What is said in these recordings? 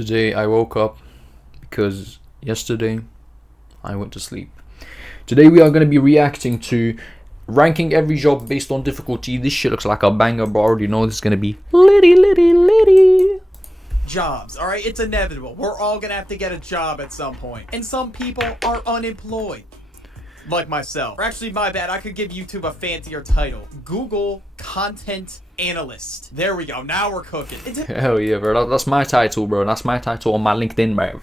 Today I woke up because yesterday I went to sleep. Today we are going to be reacting to ranking every job based on difficulty. This shit looks like a banger, but I already know this is going to be litty. Jobs, all right? It's inevitable. We're all gonna have to get a job at some point. And some people are unemployed. Like myself. Or actually, my bad, I could give YouTube a fancier title. Google Content Analyst. There we go, now we're cooking. Hell yeah, bro. That's my title, bro. That's my title on my LinkedIn, bro.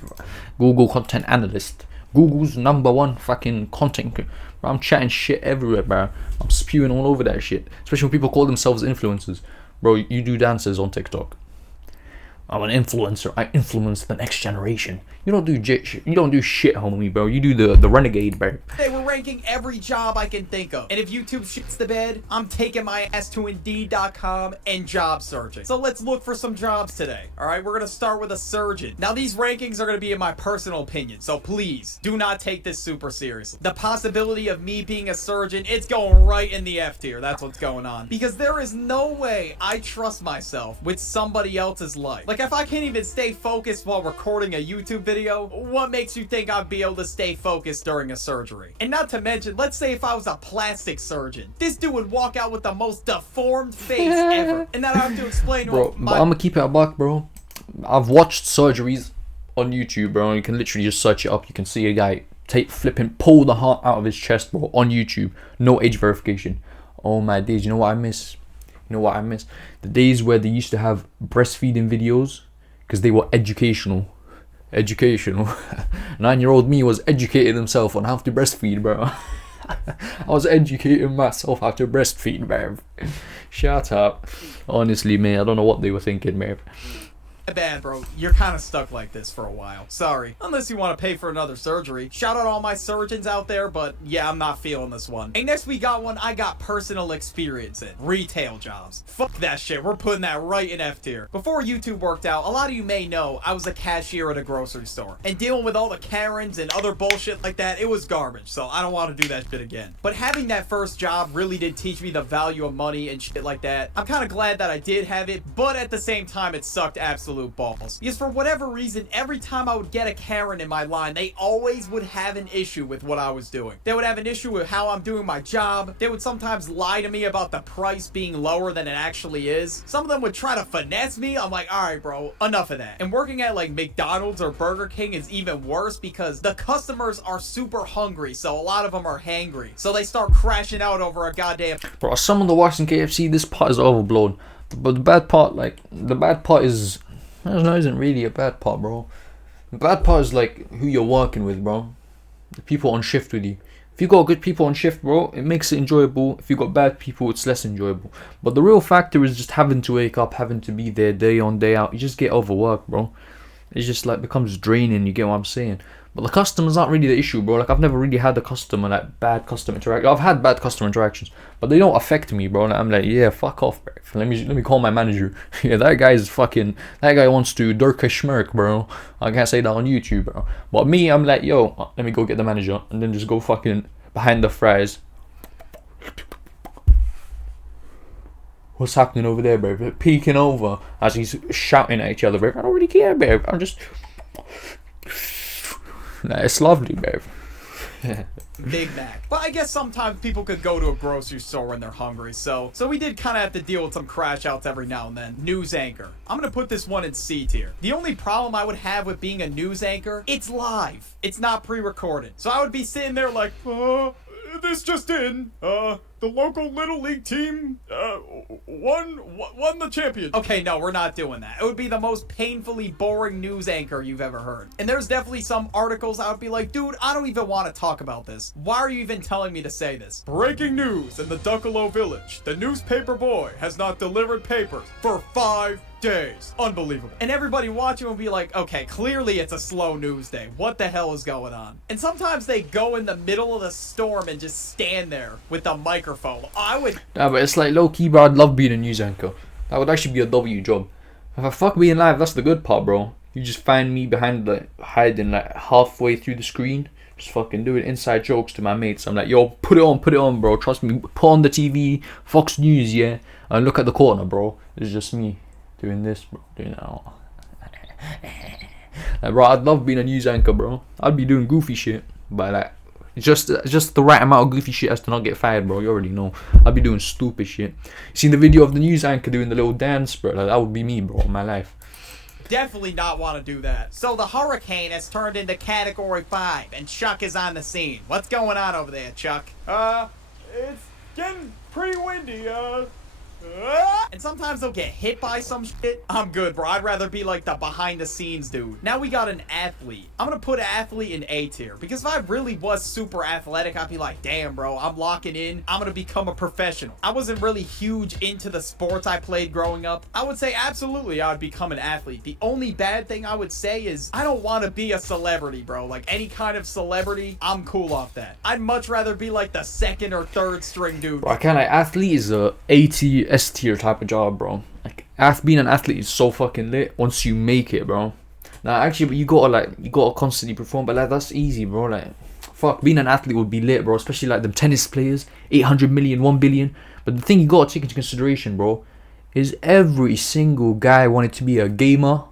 Google Content Analyst. Google's #1 fucking content. Bro, I'm chatting shit everywhere, bro. I'm spewing all over that shit. Especially when people call themselves influencers. Bro, you do dances on TikTok. I'm an influencer. I influence the next generation. You don't do shit, homie, bro. You do the renegade, bro. Hey, we're ranking every job I can think of. And if YouTube shits the bed, I'm taking my ass to Indeed.com and job searching. So let's look for some jobs today. All right, we're gonna start with a surgeon. Now these rankings are gonna be in my personal opinion, so please do not take this super seriously. The possibility of me being a surgeon, it's going right in the F tier. That's what's going on. Because there is no way I trust myself with somebody else's life. Like, if I can't even stay focused while recording a YouTube video, what makes you think I'd be able to stay focused during a surgery? And not to mention, let's say if I was a plastic surgeon, this dude would walk out with the most deformed face ever. And then I have to explain to Bro, him but I'm gonna keep it a buck, bro. I've watched surgeries on YouTube, bro. You can literally just search it up. You can see a guy pull the heart out of his chest, bro, on YouTube. No age verification. Oh my days, you know what I miss? The days where they used to have breastfeeding videos because they were educational. 9-year-old me was educating himself on how to breastfeed, bro. I was educating myself how to breastfeed, bro. Shut up. Honestly, man, I don't know what they were thinking, man. bad, bro. You're kind of stuck like this for a while. Sorry. Unless you want to pay for another surgery. Shout out all my surgeons out there, but yeah, I'm not feeling this one. And next we got one I got personal experience in. Retail jobs. Fuck that shit. We're putting that right in F tier. Before YouTube worked out, a lot of you may know I was a cashier at a grocery store. And dealing with all the Karens and other bullshit like that, it was garbage. So I don't want to do that shit again. But having that first job really did teach me the value of money and shit like that. I'm kind of glad that I did have it, but at the same time, it sucked absolute balls. Because for whatever reason, every time I would get a Karen in my line, they always would have an issue with what I was doing. They would have an issue with how I'm doing my job. They would sometimes lie to me about the price being lower than it actually is. Some of them would try to finesse me. I'm like, all right, bro, enough of that. And working at like McDonald's or Burger King is even worse because the customers are super hungry, so a lot of them are hangry. So they start crashing out over a goddamn... Bro, some of the works in KFC, this part is overblown. But the bad part is... No, it isn't really a bad part, bro. The bad part is like who you're working with, bro. The people on shift with you. If you got good people on shift, bro, it makes it enjoyable. If you got bad people, it's less enjoyable. But the real factor is just having to wake up, having to be there day on, day out. You just get overworked, bro. It just like becomes draining, you get what I'm saying? But the customers aren't really the issue, bro. Like, I've never really had a customer, like, bad customer interaction. I've had bad customer interactions, but they don't affect me, bro. Like, I'm like, yeah, fuck off, bro. Let me call my manager. Yeah, that guy wants to Durka Schmirk, bro. I can't say that on YouTube, bro. But me, I'm like, yo, let me go get the manager, and then just go fucking behind the fries. What's happening over there, bro? Peeking over as he's shouting at each other, bro. I don't really care, bro. I'm just... Nah, it's lovely, bro. Big Mac. But I guess sometimes people could go to a grocery store when they're hungry, so we did kind of have to deal with some crash outs every now and then. News anchor. I'm gonna put this one in C tier. The only problem I would have with being a news anchor, it's live. It's not pre-recorded. So I would be sitting there like, this just in, the local Little League team, won the championship. Okay, no, we're not doing that. It would be the most painfully boring news anchor you've ever heard. And there's definitely some articles I would be like, dude, I don't even want to talk about this. Why are you even telling me to say this? Breaking news in the Duckalo village. The newspaper boy has not delivered papers for 5 days. Unbelievable. And everybody watching will be like, okay, clearly it's a slow news day. What the hell is going on? And sometimes they go in the middle of the storm and just stand there with the microphone. I would... Nah, but it's like low-key, bro. I'd love being a news anchor. That would actually be a W job. If I fuck being live, that's the good part, bro. You just find me behind, like, hiding, like, halfway through the screen. Just fucking doing inside jokes to my mates. I'm like, yo, put it on, bro. Trust me. Put on the TV, Fox News, yeah. And look at the corner, bro. It's just me doing this, bro. Doing that. Like, bro, I'd love being a news anchor, bro. I'd be doing goofy shit, but like, it's just the right amount of goofy shit as to not get fired, bro. You already know. I'd be doing stupid shit. You seen the video of the news anchor doing the little dance, bro? Like, that would be me, bro, in my life. Definitely not want to do that. So the hurricane has turned into Category 5, and Chuck is on the scene. What's going on over there, Chuck? It's getting pretty windy, and sometimes they'll get hit by some shit. I'm good, bro. I'd rather be like the behind the scenes dude. Now we got an athlete. I'm gonna put an athlete in A tier, because if I really was super athletic, I'd be like, damn, bro, I'm locking in. I'm gonna become a professional. I wasn't really huge into the sports I played growing up. I would say absolutely I would become an athlete. The only bad thing I would say is I don't want to be a celebrity, bro. Like any kind of celebrity, I'm cool off that. I'd much rather be like the second or third string dude. Bro, I can't like, athlete is a A tier, S tier type of job, bro. Like, being an athlete is so fucking lit once you make it, bro. Now, actually, but you gotta constantly perform, but like, that's easy, bro. Like, fuck, being an athlete would be lit, bro. Especially like them tennis players, 800 million, 1 billion. But the thing you gotta take into consideration, bro, is every single guy wanted to be a gamer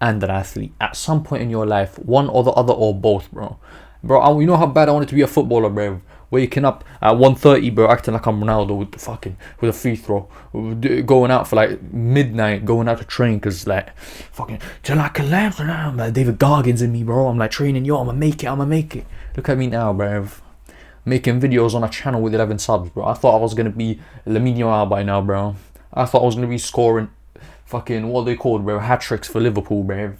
and an athlete at some point in your life, one or the other or both, bro. Bro, you know how bad I wanted to be a footballer, bro. Waking up at 1:30, bro, acting like I'm Ronaldo with a free throw, going out for like midnight, going out to train, cause like fucking till I collapse, I'm like David Goggins in me, bro. I'm like training, yo, I'ma make it. Look at me now, bro. Making videos on a channel with 11 subs, bro. I thought I was gonna be Lamine Yamal by now, bro. I thought I was gonna be scoring fucking what are they called, bro, hat tricks for Liverpool, bro.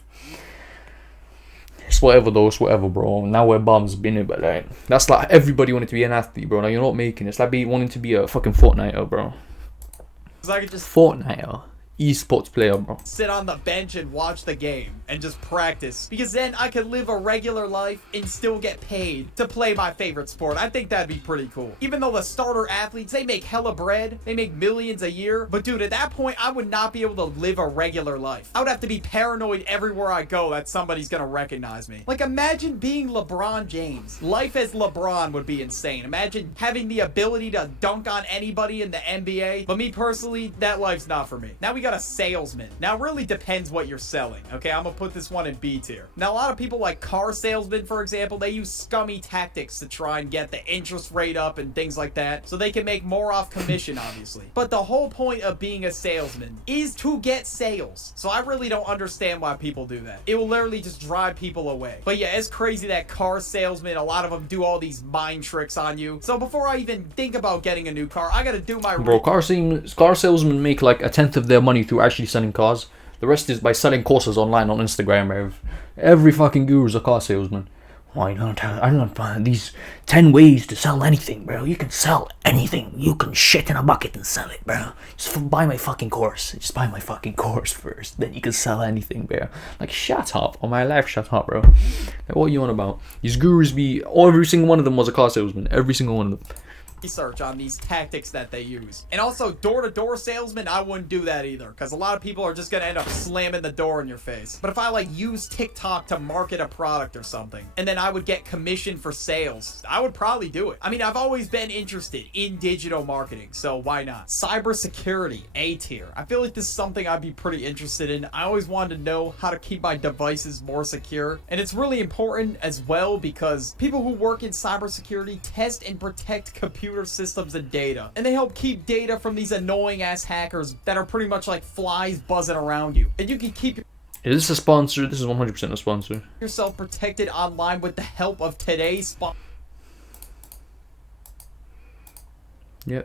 It's whatever though, it's whatever, bro. Now we're bums, been it, but like, that's like everybody wanted to be an athlete, bro. Like, you're not making it. It's like wanting to be a fucking Fortniter, bro. I could just Fortniter. Esports player, bro. Sit on the bench and watch the game and just practice, because then I could live a regular life and still get paid to play my favorite sport. I think that'd be pretty cool. Even though the starter athletes, they make hella bread, they make millions a year, but dude, at that point I would not be able to live a regular life. I would have to be paranoid everywhere I go that somebody's gonna recognize me. Like, imagine being LeBron James. Life as LeBron would be insane. Imagine having the ability to dunk on anybody in the NBA. But me personally, that life's not for me. Now we got a salesman. Now it really depends what you're selling. Okay, I'm gonna put this one in B tier. Now a lot of people, like car salesmen, for example, they use scummy tactics to try and get the interest rate up and things like that, so they can make more off commission, obviously. But the whole point of being a salesman is to get sales. So I really don't understand why people do that. It will literally just drive people away. But yeah, it's crazy that car salesmen, a lot of them do all these mind tricks on you. So before I even think about getting a new car, I gotta do my... Bro, car salesmen make like 1/10 of their money through actually selling cars. The rest is by selling courses online on Instagram, bro. Every fucking guru's a car salesman. Why not? I don't find these 10 ways to sell anything, bro. You can sell anything. You can shit in a bucket and sell it, bro. Just buy my fucking course. Just buy my fucking course first. Then you can sell anything, bro. Like, shut up. On my life, shut up, bro. Like, what are you on about? These gurus every single one of them was a car salesman. Every single one of them. Research on these tactics that they use. And also, door-to-door salesman, I wouldn't do that either, because a lot of people are just gonna end up slamming the door in your face. But if I like use TikTok to market a product or something, and then I would get commission for sales, I would probably do it. I mean, I've always been interested in digital marketing, so why not? Cybersecurity, A tier. I feel like this is something I'd be pretty interested in. I always wanted to know how to keep my devices more secure, and it's really important as well because people who work in cybersecurity test and protect computer systems and data, and they help keep data from these annoying ass hackers that are pretty much like flies buzzing around you. And you can keep Is this a sponsor? This is 100% a sponsor. yourself protected online with the help of today's sponsor. Yeah.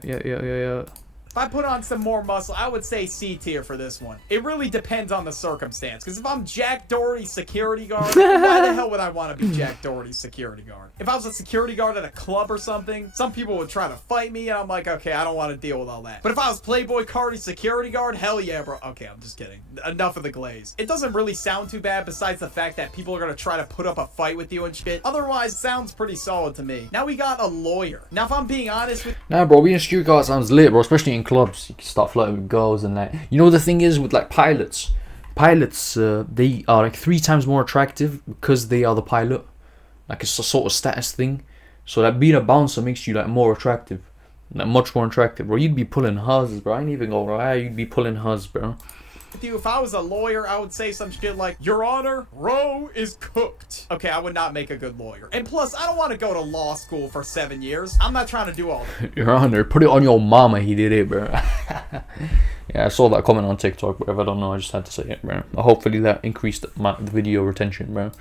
If I put on some more muscle, I would say C tier for this one. It really depends on the circumstance. Because if I'm Jack Doherty's security guard, why the hell would I want to be Jack Doherty's security guard? If I was a security guard at a club or something, some people would try to fight me, and I'm like, okay, I don't want to deal with all that. But if I was Playboy Cardi's security guard, hell yeah, bro. Okay, I'm just kidding. Enough of the glaze. It doesn't really sound too bad besides the fact that people are going to try to put up a fight with you and shit. Otherwise, sounds pretty solid to me. Now we got a lawyer. Now, if I'm being honest with... Nah, bro, being a security guard sounds lit, bro, especially in clubs. You can start flirting with girls and like, you know, the thing is with like pilots, they are like 3 times more attractive because they are the pilot. Like, it's a sort of status thing. So like being a bouncer makes you like more attractive, like much more attractive, bro. You'd be pulling huzz, bro. I ain't even gonna lie, you'd be pulling huzz, bro. with you. If I was a lawyer, I would say some shit like, Your Honor, Roe is cooked. Okay, I would not make a good lawyer. And plus, I don't want to go to law school for 7 years. I'm not trying to do all that. Your Honor, put it on your mama, he did it, bro. Yeah, I saw that comment on TikTok, bro. If I don't know, I just had to say it, bro. Hopefully that increased the video retention, bro.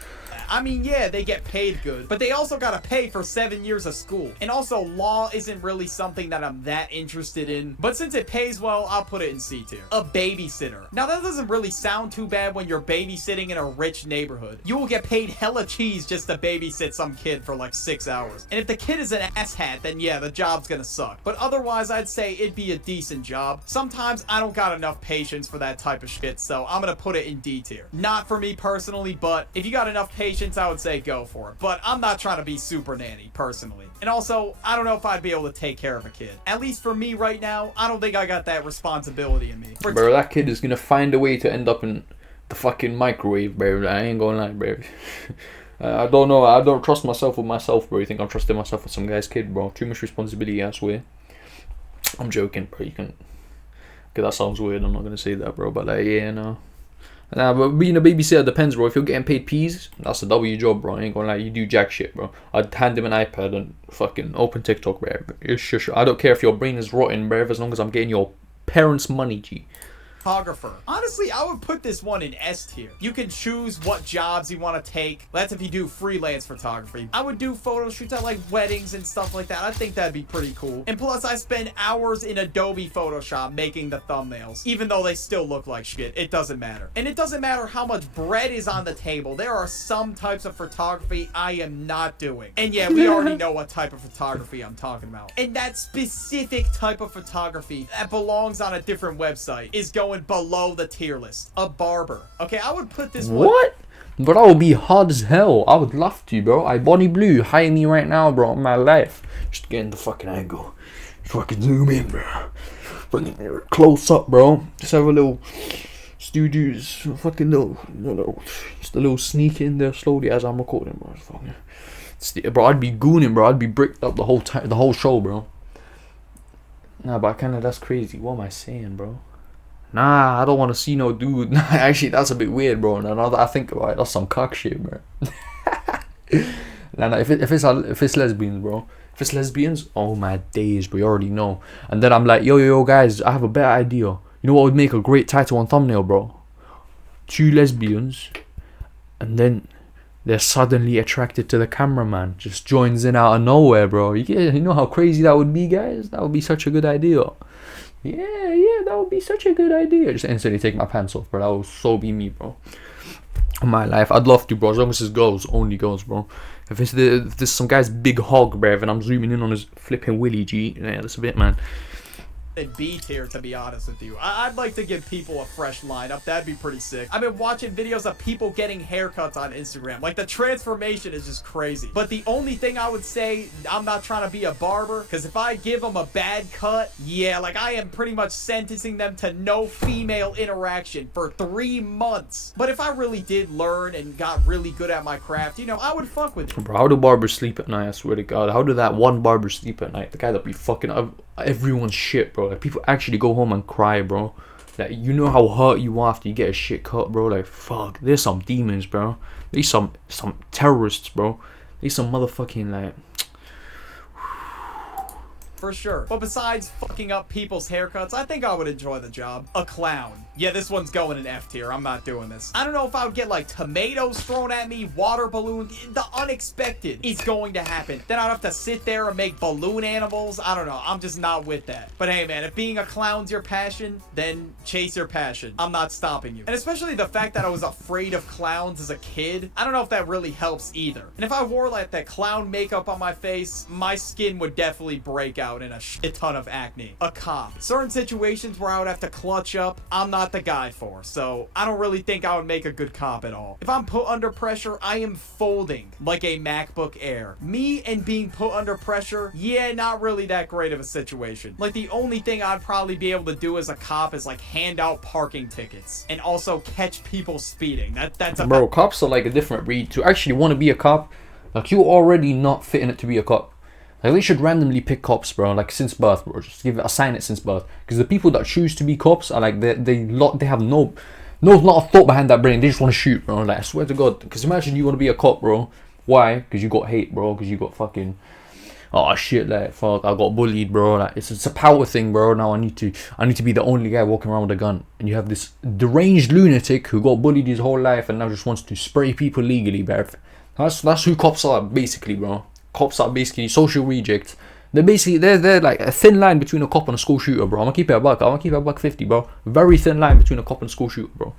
I mean, yeah, they get paid good, but they also gotta pay for 7 years of school. And also, law isn't really something that I'm that interested in, but since it pays well, I'll put it in C tier. A babysitter. Now, that doesn't really sound too bad when you're babysitting in a rich neighborhood. You will get paid hella cheese just to babysit some kid for like 6 hours. And if the kid is an asshat, then yeah, the job's gonna suck. But otherwise, I'd say it'd be a decent job. Sometimes I don't got enough patience for that type of shit, so I'm gonna put it in D tier. Not for me personally, but if you got enough patience, I would say go for it. But I'm not trying to be super nanny, personally. And also, I don't know if I'd be able to take care of a kid. At least for me right now, I don't think I got that responsibility in me. Bro, that kid is gonna find a way to end up in the fucking microwave, bro. I ain't gonna lie, bro. I don't know. I don't trust myself with myself, bro. You think I'm trusting myself with some guy's kid, bro? Too much responsibility, I swear. I'm joking, bro. You can... Okay, that sounds weird. I'm not gonna say that, bro. But yeah, no. Nah, but being a babysitter depends, bro. If you're getting paid peas, that's a W job, bro. I ain't gonna lie, you do jack shit, bro. I'd hand him an iPad and fucking open TikTok, bro. I don't care if your brain is rotten, bro, as long as I'm getting your parents' money, G. Photographer. Honestly, I would put this one in S tier. You can choose what jobs you want to take. That's if you do freelance photography. I would do photo shoots at like weddings and stuff like that. I think that'd be pretty cool. And plus, I spend hours in Adobe Photoshop making the thumbnails. Even though they still look like shit, it doesn't matter. And it doesn't matter how much bread is on the table. There are some types of photography I am not doing. And yeah, we already know what type of photography I'm talking about. And that specific type of photography that belongs on a different website is going below the tier list. A barber. Okay, I would put this one. What? But I would be hard as hell. I would love to, bro. I Bonnie Blue. Hire me right now, bro. In my life. Just getting the fucking angle. Just fucking zoom in, bro. Fucking close up, bro. Just have a little studios. Fucking little. Just a little sneak in there slowly as I'm recording, bro. Fucking. Bro, I'd be gooning, bro. I'd be bricked up the whole time, the whole show, bro. Nah, but kinda that's crazy. What am I saying, bro? Nah, I don't want to see no dude. Actually, that's a bit weird, bro. Now that I think about it, that's some cock shit, bro. Nah, if it's lesbians, bro. If it's lesbians, oh my days, bro. You already know. And then I'm like, yo, guys, I have a better idea. You know what would make a great title and thumbnail, bro? 2 lesbians, and then they're suddenly attracted to the cameraman. Just joins in out of nowhere, bro. You know how crazy that would be, guys? That would be such a good idea. Yeah, that would be such a good idea. Just instantly take my pants off, bro. That would so be me, bro. In my life, I'd love to, bro. As long as it's girls, only girls, bro. If there's some guy's big hog, bro, and I'm zooming in on his flipping willy, G. Yeah, that's a bit, man. B tier, to be honest with you. I'd like to give people a fresh lineup. That'd be pretty sick. I've been watching videos of people getting haircuts on Instagram. Like, the transformation is just crazy. But the only thing I would say, I'm not trying to be a barber, because if I give them a bad cut, yeah, like, I am pretty much sentencing them to no female interaction for 3 months. But if I really did learn and got really good at my craft, you know, I would fuck with it. Bro, how do barbers sleep at night? I swear to God. How do that one barber sleep at night? The guy that be fucking up everyone's shit, bro. Like, people actually go home and cry, bro. Like, you know how hurt you are after you get a shit cut, bro. Like, fuck, there's some demons, bro. There's some terrorists, bro. There's some motherfucking, like... For sure. But besides fucking up people's haircuts, I think I would enjoy the job. A clown. Yeah, this one's going in F tier. I'm not doing this. I don't know if I would get like tomatoes thrown at me, water balloons. The unexpected is going to happen. Then I'd have to sit there and make balloon animals. I don't know. I'm just not with that. But hey, man, if being a clown's your passion, then chase your passion. I'm not stopping you. And especially the fact that I was afraid of clowns as a kid, I don't know if that really helps either. And if I wore like that clown makeup on my face, my skin would definitely break out in a shit ton of acne. A cop. Certain situations where I would have to clutch up, I'm not the guy for. So I don't really think I would make a good cop at all. If I'm put under pressure, I am folding like a MacBook Air. Me and being put under pressure, yeah, not really that great of a situation. Like, the only thing I'd probably be able to do as a cop is like hand out parking tickets and also catch people speeding. That's a... Bro, cops are like a different breed. To actually want to be a cop, like, you're already not fitting it to be a cop. Like, they should randomly pick cops, bro, like, since birth, bro. Just assign it since birth. Because the people that choose to be cops are like, they have no not a thought behind that brain. They just want to shoot, bro. Like, I swear to God. Because imagine you want to be a cop, bro. Why? Because you got hate, bro. Because you got fucking, oh shit, like, fuck, I got bullied, bro. Like, it's a power thing, bro. Now I need to be the only guy walking around with a gun. And you have this deranged lunatic who got bullied his whole life and now just wants to spray people legally, bro. That's who cops are, basically, bro. Cops are basically social rejects. They're like a thin line between a cop and a school shooter, bro. I'm gonna keep it a buck. 50, bro. Very thin line between a cop and a school shooter, bro.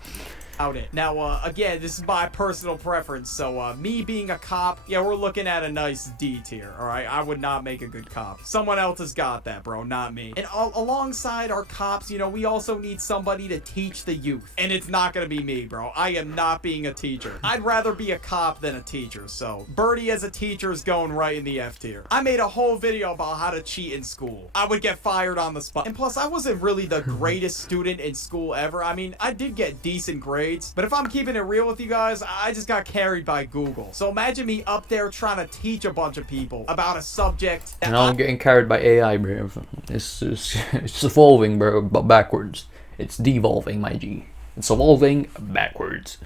Now, again, this is my personal preference, so, me being a cop, yeah, we're looking at a nice D tier, alright? I would not make a good cop. Someone else has got that, bro, not me. And alongside our cops, you know, we also need somebody to teach the youth. And it's not gonna be me, bro. I am not being a teacher. I'd rather be a cop than a teacher, so Birdie as a teacher is going right in the F tier. I made a whole video about how to cheat in school. I would get fired on the spot. And plus, I wasn't really the greatest student in school ever. I mean, I did get decent grades. But if I'm keeping it real with you guys, I just got carried by Google. So imagine me up there trying to teach a bunch of people about a subject. And I'm getting carried by AI, bro. It's evolving, bro, but backwards. It's devolving, my G. It's evolving backwards.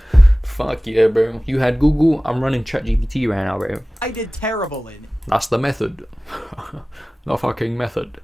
Fuck yeah, bro. You had Google, I'm running ChatGPT right now, bro. I did terrible in. That's the method. The fucking method.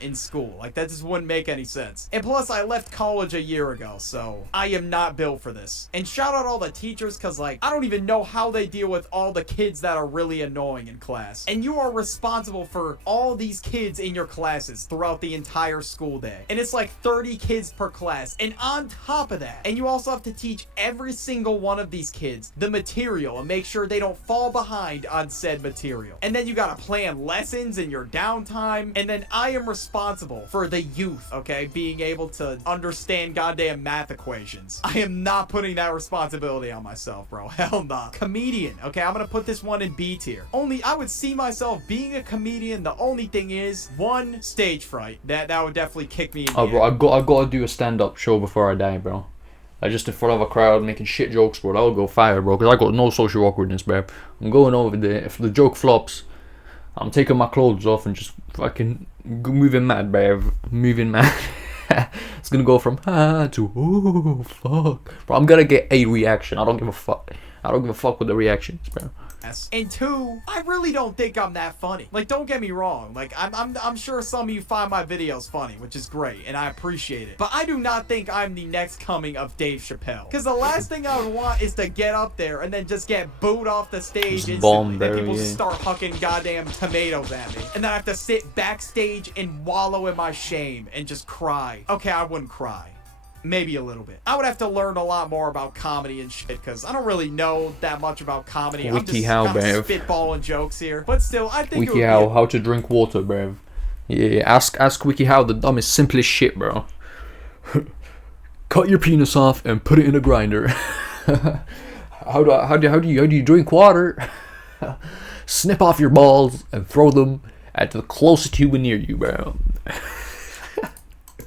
In school. Like, that just wouldn't make any sense. And plus, I left college a year ago, so I am not built for this. And shout out all the teachers, because, like, I don't even know how they deal with all the kids that are really annoying in class. And you are responsible for all these kids in your classes throughout the entire school day. And it's like 30 kids per class. And on top of that, and you also have to teach every single one of these kids the material and make sure they don't fall behind on said material. And then you gotta plan lessons in your downtime. And then I am responsible for the youth, okay, being able to understand goddamn math equations. I am not putting that responsibility on myself, bro. Hell nah. Comedian, okay, I'm gonna put this one in B tier. Only I would see myself being a comedian. The only thing is, one, stage fright. That would definitely kick me in. Oh, bro, I gotta do a stand-up show before I die, bro. Like, just in front of a crowd making shit jokes, bro. That would go fire, bro, because I got no social awkwardness, bro. I'm going over there. If the joke flops, I'm taking my clothes off and just fucking moving mad, bruv. Moving mad. It's gonna go from to oh fuck, bro. I'm gonna get a reaction. I don't give a fuck. I don't give a fuck with the reactions, bro. And two, I really don't think I'm that funny. Like, don't get me wrong. Like, I'm sure some of you find my videos funny, which is great, and I appreciate it. But I do not think I'm the next coming of Dave Chappelle. Because the last thing I would want is to get up there and then just get booed off the stage instantly. Then people start hucking goddamn tomatoes at me. And then I have to sit backstage and wallow in my shame and just cry. Okay, I wouldn't cry. Maybe a little bit. I would have to learn a lot more about comedy and shit, because I don't really know that much about comedy. I'm just kind of spitballing jokes here. But still, I think WikiHow, how to drink water, bruv. Yeah, ask WikiHow the dumbest, simplest shit, bro. Cut your penis off and put it in a grinder. How do you drink water? Snip off your balls and throw them at the closest human near you, bro.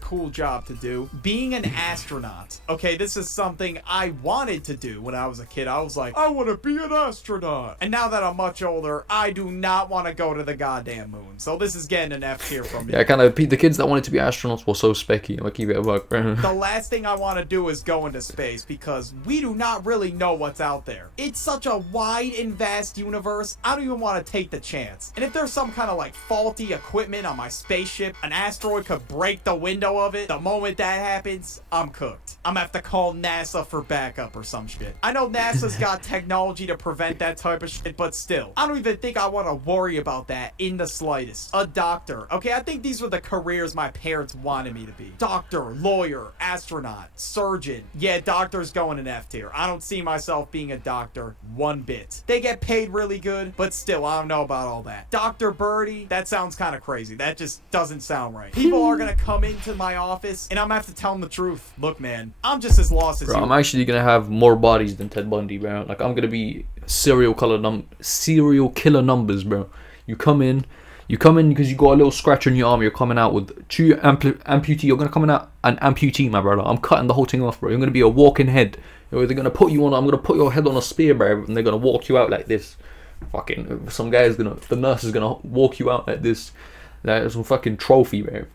Cool job to do. Being an astronaut. Okay, this is something I wanted to do when I was a kid. I was like, I want to be an astronaut. And now that I'm much older, I do not want to go to the goddamn moon. So this is getting an F tier from me. Yeah, kind of. The kids that wanted to be astronauts were so specky. I'll keep it a buck. The last thing I want to do is go into space, because we do not really know what's out there. It's such a wide and vast universe. I don't even want to take the chance. And if there's some kind of like faulty equipment on my spaceship, an asteroid could break the window of it. The moment that happens, I'm cooked. I'm gonna have to call NASA for backup or some shit. I know NASA's got technology to prevent that type of shit, but still, I don't even think I want to worry about that in the slightest. A doctor. Okay, I think these were the careers my parents wanted me to be. Doctor, lawyer, astronaut, surgeon. Yeah, doctor's going in F tier. I don't see myself being a doctor one bit. They get paid really good, but still, I don't know about all that. Dr. Birdie, that sounds kind of crazy. That just doesn't sound right. People are gonna come into my office and I'm gonna have to tell them the truth. Look, man, I'm just as lost as you. I'm actually gonna have more bodies than Ted Bundy, bro. Like, I'm gonna be serial killer numbers, bro. You come in because you got a little scratch on your arm. You're coming out with two amputee. You're gonna come out an amputee, my brother. I'm cutting the whole thing off, bro. You're gonna be a walking head. They're gonna put you on. I'm gonna put your head on a spear, bro, and they're gonna walk you out like this. Fucking some guy is gonna, the nurse is gonna walk you out like this, like some fucking trophy, man.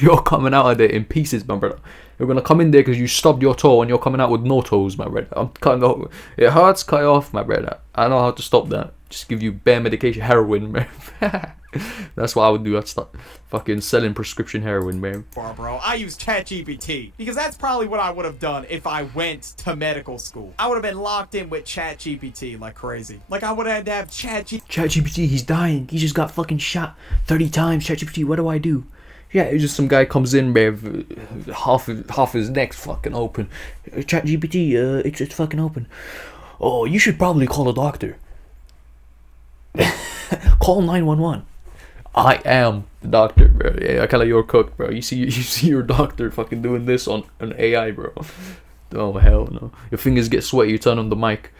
You're coming out of there in pieces, my brother. You're gonna come in there because you stubbed your toe and you're coming out with no toes, my brother. I'm cutting off. It hurts, cut it off, my brother. I know how to stop that. Just give you bare medication, heroin, man. That's what I would do. I'd start fucking selling prescription heroin, man. Bro, I use ChatGPT because that's probably what I would have done if I went to medical school. I would have been locked in with ChatGPT like crazy. Like I would have had to have ChatGPT, he's dying. He just got fucking shot 30 times. ChatGPT, what do I do? Yeah, it's just some guy comes in, man, half his neck's fucking open. ChatGPT, it's fucking open. Oh, you should probably call a doctor. Call 911. I am the doctor, bro. Yeah, I call your cook, bro. You see your doctor fucking doing this on an AI, bro. Oh hell no! Your fingers get sweaty. You turn on the mic.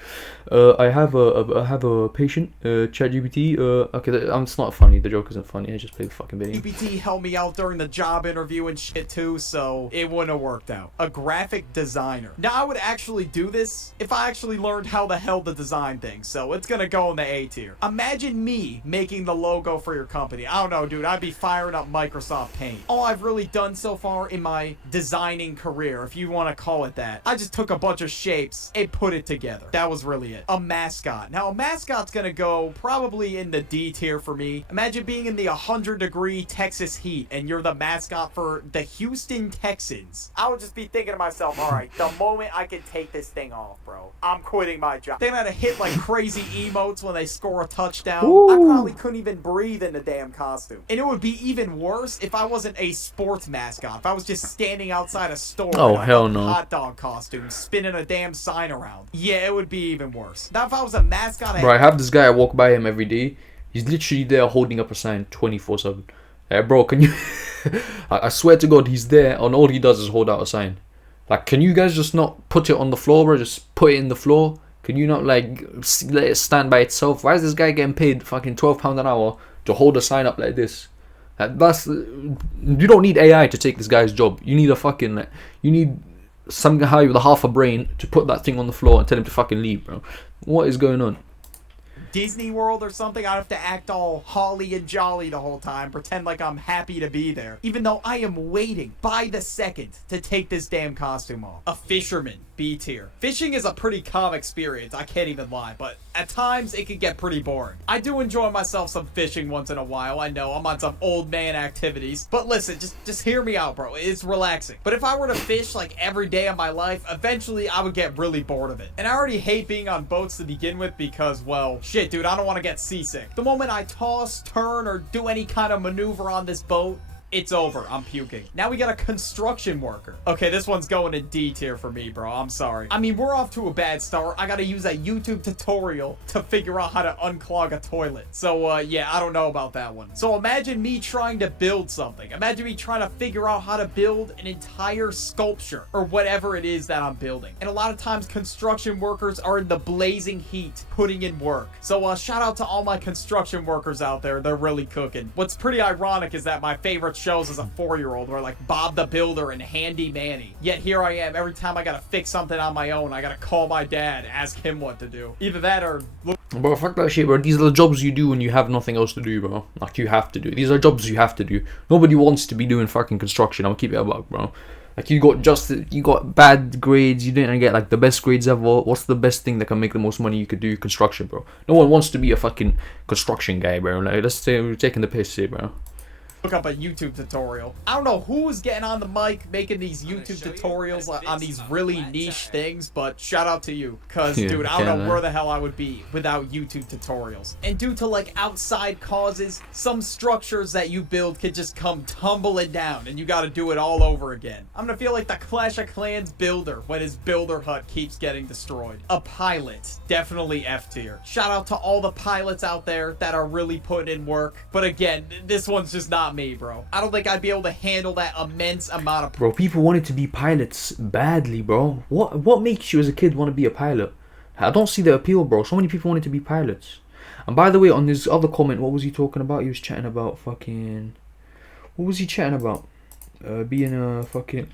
I have a patient. ChatGPT. Okay, it's not funny. The joke isn't funny. I just played the fucking video. GPT helped me out during the job interview and shit too, so it wouldn't have worked out. A graphic designer. Now I would actually do this if I actually learned how the hell to design things. So it's gonna go in the A tier. Imagine me making the logo for your company. I don't know, dude. I'd be firing up Microsoft Paint. All I've really done so far in my designing career, if you want to call it that, I just took a bunch of shapes and put it together. That was really it. A mascot. Now, a mascot's gonna go probably in the D tier for me. Imagine being in the 100-degree Texas heat and you're the mascot for the Houston Texans. I would just be thinking to myself, all right, the moment I can take this thing off, bro, I'm quitting my job. They're gonna hit like crazy emotes when they score a touchdown. Ooh. I probably couldn't even breathe in the damn costume. And it would be even worse if I wasn't a sports mascot. If I was just standing outside a store Oh, in a hell no. hot dog costume, spinning a damn sign around. Yeah, it would be even worse. Now, if I was a mascot, Bro, I have this guy. I walk by him every day. He's literally there holding up a sign 24/7. Hey, bro, can you? I swear to God, he's there, and all he does is hold out a sign. Like, can you guys just not put it on the floor, bro? Just put it in the floor. Can you not like let it stand by itself? Why is this guy getting paid fucking £12 an hour to hold a sign up like this? That's you don't need AI to take this guy's job. You need a fucking like, you need some guy with a half a brain to put that thing on the floor and tell him to fucking leave, bro. What is going on? Disney World or something, I'd have to act all holly and jolly the whole time, pretend like I'm happy to be there, even though I am waiting by the second to take this damn costume off. A fisherman, B tier. Fishing is a pretty calm experience, I can't even lie, but at times it can get pretty boring. I do enjoy myself some fishing once in a while. I know I'm on some old man activities, but listen, just hear me out, bro. It's relaxing. But if I were to fish like every day of my life, eventually I would get really bored of it. And I already hate being on boats to begin with because, well, shit, dude, I don't want to get seasick. The moment I toss, turn, or do any kind of maneuver on this boat, it's over. I'm puking. Now we got a construction worker. Okay, this one's going in D tier for me, bro. I'm sorry. I mean, we're off to a bad start. I gotta use a YouTube tutorial to figure out how to unclog a toilet. So, yeah, I don't know about that one. So imagine me trying to build something. Imagine me trying to figure out how to build an entire sculpture or whatever it is that I'm building. And a lot of times construction workers are in the blazing heat putting in work. So, shout out to all my construction workers out there. They're really cooking. What's pretty ironic is that my favorite shows as a 4-year-old were like Bob the Builder and Handy Manny. Yet here I am, every time I gotta fix something on my own, I gotta call my dad, ask him what to do. Either that or... Bro, fuck that shit, bro. These are the jobs you do when you have nothing else to do, bro. Like, you have to do. These are jobs you have to do. Nobody wants to be doing fucking construction. I'll keep it a buck, bro. Like, you got bad grades, you didn't get like the best grades ever. What's the best thing that can make the most money you could do? Construction, bro. No one wants to be a fucking construction guy, bro. Like, let's say we're taking the piss here, bro. Look up a YouTube tutorial. I don't know who's getting on the mic making these YouTube tutorials on these really niche things, but shout out to you. Cause Yeah, dude, I don't know man. where the hell I would be without YouTube tutorials. And due to like outside causes, some structures that you build could just come tumbling down and you gotta do it all over again. I'm gonna feel like the Clash of Clans builder when his builder hut keeps getting destroyed. A pilot, definitely F tier. Shout out to all the pilots out there that are really putting in work. But again, this one's just not me, bro. I don't think I'd be able to handle that immense amount of... Bro, people wanted to be pilots badly, bro. What makes you as a kid want to be a pilot? I don't see the appeal, bro. So many people wanted to be pilots. And by the way, on his other comment, what was he talking about? He was chatting about fucking... What was he chatting about? Being a fucking...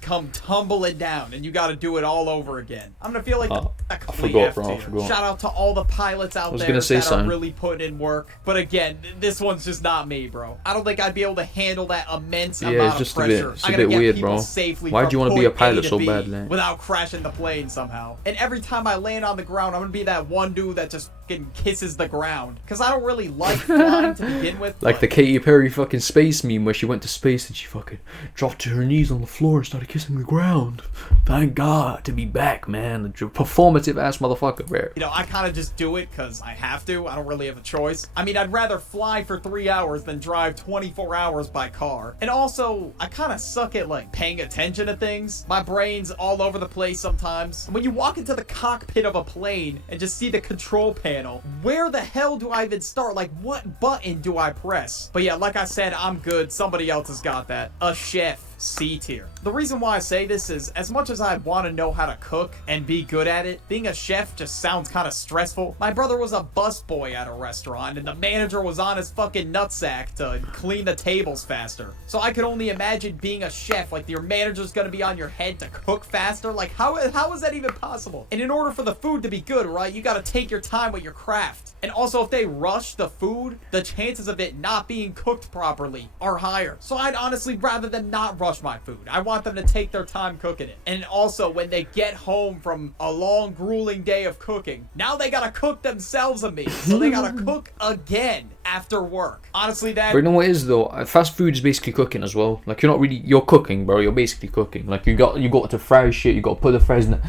just come tumbling down and you got to do it all over again. I'm gonna feel like a I complete forgot, F bro. I tier. forgot. Shout out to all the pilots out there gonna say that something. are really putting in work. But again, this one's just not me, bro. I don't think I'd be able to handle that immense Yeah, amount it's of just pressure. it's a I gotta bit get weird, people bro. safely Why'd from you want to be a point pilot to so B bad, man? without crashing the plane somehow. And every time I land on the ground, I'm gonna be that one dude that just fucking kisses the ground. Cause I don't really like flying to begin with. Like the but- Katy Perry fucking space meme where she went to space and she fucking dropped to her knees on the floor and started kissing the ground. Thank God to be back, man. The performative ass motherfucker, bro. You know, I kind of just do it because I have to. I don't really have a choice. I mean, I'd rather fly for 3 hours than drive 24 hours by car. And also, I kind of suck at, like, paying attention to things. My brain's all over the place sometimes. When you walk into the cockpit of a plane and just see the control panel, where the hell do I even start? Like, what button do I press? But yeah, like I said, I'm good. Somebody else has got that. A chef. C tier. The reason why I say this is, as much as I want to know how to cook and be good at it, being a chef just sounds kind of stressful. My brother was a busboy at a restaurant, and the manager was on his fucking nutsack to clean the tables faster. So I could only imagine being a chef, like your manager's gonna be on your head to cook faster. Like, how is that even possible? And in order for the food to be good, right, you gotta take your time with your craft. And also, if they rush the food, the chances of it not being cooked properly are higher. So I'd honestly rather them not rush my food. I want them to take their time cooking it. And also, when they get home from a long, grueling day of cooking, now they gotta cook themselves a meal. So they gotta cook again after work. Honestly, that... But you know what it is though? Fast food is basically cooking as well. Like you're cooking, bro. You're basically cooking. Like you got to fry shit. You got to put the fries in it,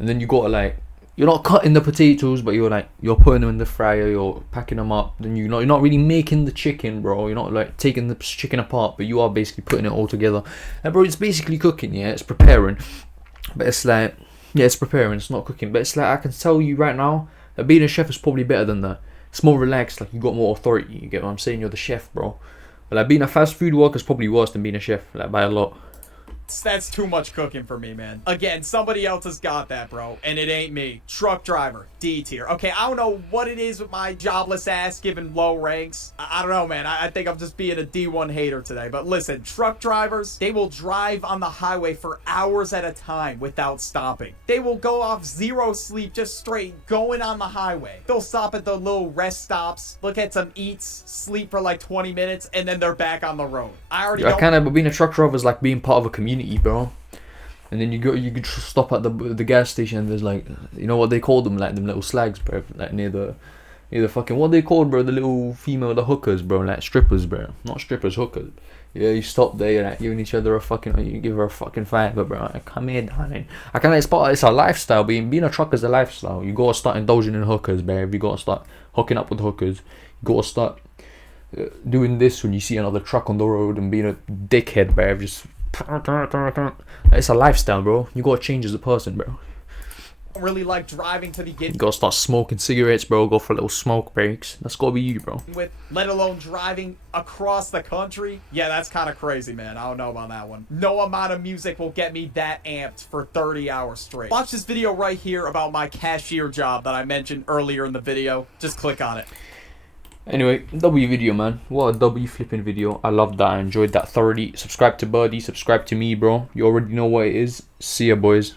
and then you got to like. You're not cutting the potatoes, but you're putting them in the fryer. You're packing them up. Then you're not really making the chicken, bro. You're not like taking the chicken apart, but you are basically putting it all together. And bro, it's basically cooking. Yeah, it's preparing, but it's like it's preparing. It's not cooking, but it's like I can tell you right now that being a chef is probably better than that. It's more relaxed. Like you got more authority. You get what I'm saying? You're the chef, bro. But like being a fast food worker is probably worse than being a chef, like by a lot. That's too much cooking for me, man. Again, somebody else has got that, bro. And it ain't me. Truck driver. D tier. Okay, I don't know what it is with my jobless ass giving low ranks. I don't know, man. I think I'm just being a D1 hater today. But listen, truck drivers, they will drive on the highway for hours at a time without stopping. They will go off zero sleep, just straight going on the highway. They'll stop at the little rest stops, look at some eats, sleep for like 20 minutes, and then they're back on the road. But being a truck driver is like being part of a community, bro. And then you could stop at the gas station and there's like, you know what they call them, like them little slags, bro, like near the fucking, what they called, bro, the little female, the hookers, bro, like strippers, bro, not strippers, hookers. Yeah, you stop there, you're like giving each other a fucking, you give her a fucking fiver, bro. Like, come here, darling. It's a lifestyle. Being a trucker is a lifestyle. You gotta start indulging in hookers, bro. You gotta start hooking up with hookers. You gotta start doing this when you see another truck on the road and being a dickhead, bro. Just it's a lifestyle, bro. You gotta change as a person, bro. Really like driving to begin You gotta start smoking cigarettes, bro. Go for little smoke breaks. That's gotta be you, bro. with, let alone driving across the country. Yeah, that's kind of crazy, man. I don't know about that one. No amount of music will get me that amped for 30 hours straight. Watch this video right here about my cashier job that I mentioned earlier in the video. Just click on it. Anyway, W video, man. What a W flipping video. I loved that. I enjoyed that thoroughly. Subscribe to Birdie. Subscribe to me, bro. You already know what it is. See ya, boys.